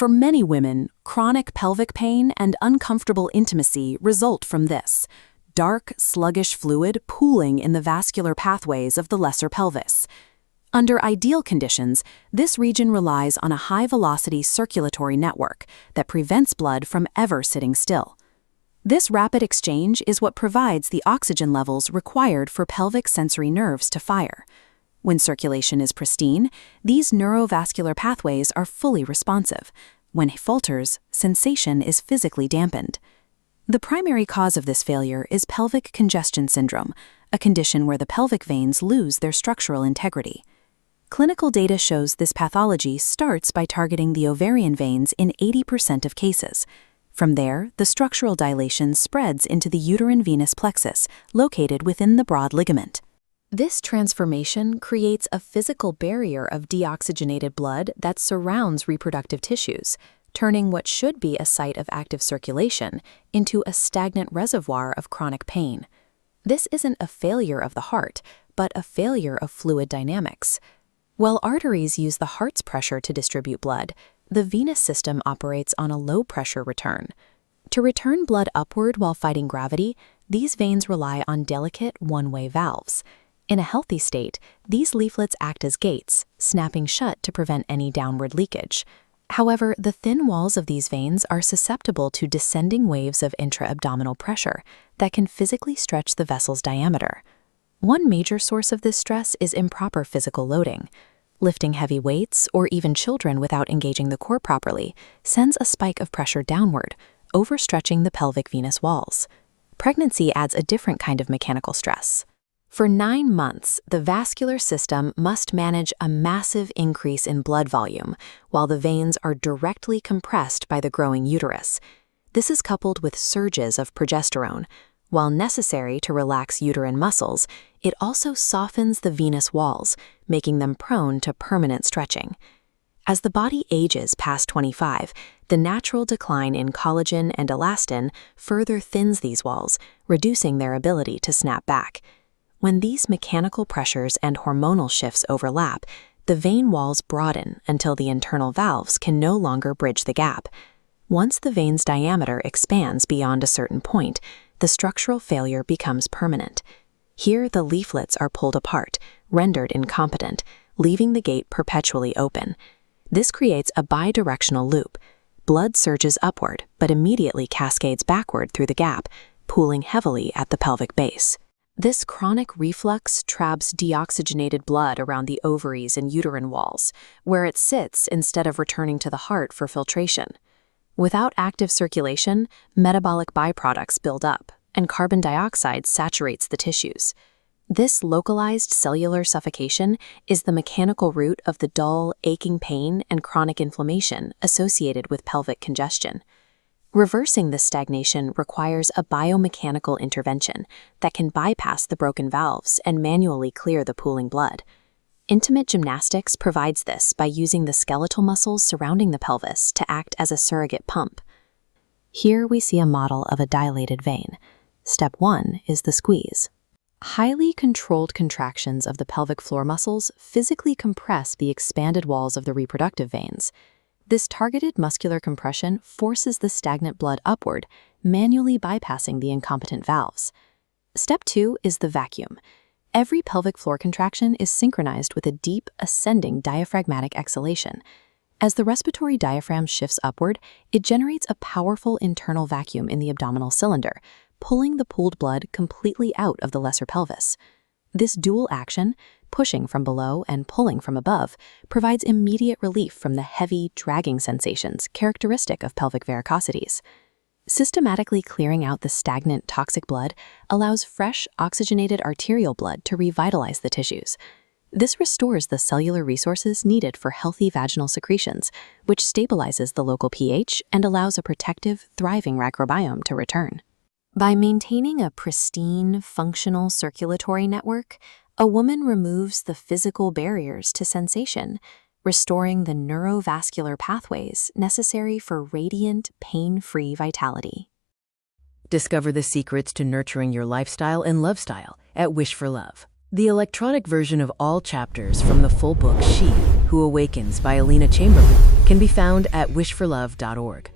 For many women, chronic pelvic pain and uncomfortable intimacy result from this: dark, sluggish fluid pooling in the vascular pathways of the lesser pelvis. Under ideal conditions, this region relies on a high-velocity circulatory network that prevents blood from ever sitting still. This rapid exchange is what provides the oxygen levels required for pelvic sensory nerves to fire. When circulation is pristine, these neurovascular pathways are fully responsive. When it falters, sensation is physically dampened. The primary cause of this failure is pelvic congestion syndrome, a condition where the pelvic veins lose their structural integrity. Clinical data shows this pathology starts by targeting the ovarian veins in 80% of cases. From there, the structural dilation spreads into the uterine venous plexus, located within the broad ligament. This transformation creates a physical barrier of deoxygenated blood that surrounds reproductive tissues, turning what should be a site of active circulation into a stagnant reservoir of chronic pain. This isn't a failure of the heart, but a failure of fluid dynamics. While arteries use the heart's pressure to distribute blood, the venous system operates on a low-pressure return. To return blood upward while fighting gravity, these veins rely on delicate one-way valves. In a healthy state, these leaflets act as gates, snapping shut to prevent any downward leakage. However, the thin walls of these veins are susceptible to descending waves of intra-abdominal pressure that can physically stretch the vessel's diameter. One major source of this stress is improper physical loading. Lifting heavy weights, or even children without engaging the core properly, sends a spike of pressure downward, overstretching the pelvic venous walls. Pregnancy adds a different kind of mechanical stress. For 9 months, the vascular system must manage a massive increase in blood volume, while the veins are directly compressed by the growing uterus. This is coupled with surges of progesterone. While necessary to relax uterine muscles, it also softens the venous walls, making them prone to permanent stretching. As the body ages past 25, the natural decline in collagen and elastin further thins these walls, reducing their ability to snap back. When these mechanical pressures and hormonal shifts overlap, the vein walls broaden until the internal valves can no longer bridge the gap. Once the vein's diameter expands beyond a certain point, the structural failure becomes permanent. Here, the leaflets are pulled apart, rendered incompetent, leaving the gate perpetually open. This creates a bidirectional loop. Blood surges upward, but immediately cascades backward through the gap, pooling heavily at the pelvic base. This chronic reflux traps deoxygenated blood around the ovaries and uterine walls, where it sits instead of returning to the heart for filtration. Without active circulation, metabolic byproducts build up, and carbon dioxide saturates the tissues. This localized cellular suffocation is the mechanical root of the dull, aching pain and chronic inflammation associated with pelvic congestion. Reversing this stagnation requires a biomechanical intervention that can bypass the broken valves and manually clear the pooling blood. Intimate gymnastics provides this by using the skeletal muscles surrounding the pelvis to act as a surrogate pump. Here we see a model of a dilated vein. Step 1 is the squeeze. Highly controlled contractions of the pelvic floor muscles physically compress the expanded walls of the reproductive veins. This targeted muscular compression forces the stagnant blood upward, manually bypassing the incompetent valves. Step 2 is the vacuum. Every pelvic floor contraction is synchronized with a deep, ascending diaphragmatic exhalation. As the respiratory diaphragm shifts upward, it generates a powerful internal vacuum in the abdominal cylinder, pulling the pooled blood completely out of the lesser pelvis. This dual action, pushing from below and pulling from above, provides immediate relief from the heavy, dragging sensations characteristic of pelvic varicosities. Systematically clearing out the stagnant, toxic blood allows fresh, oxygenated arterial blood to revitalize the tissues. This restores the cellular resources needed for healthy vaginal secretions, which stabilizes the local pH and allows a protective, thriving microbiome to return. By maintaining a pristine, functional circulatory network, a woman removes the physical barriers to sensation, restoring the neurovascular pathways necessary for radiant, pain-free vitality. Discover the secrets to nurturing your lifestyle and love style at Wish for Love. The electronic version of all chapters from the full book She Who Awakens by Alina Chamberlain can be found at wishforlove.org.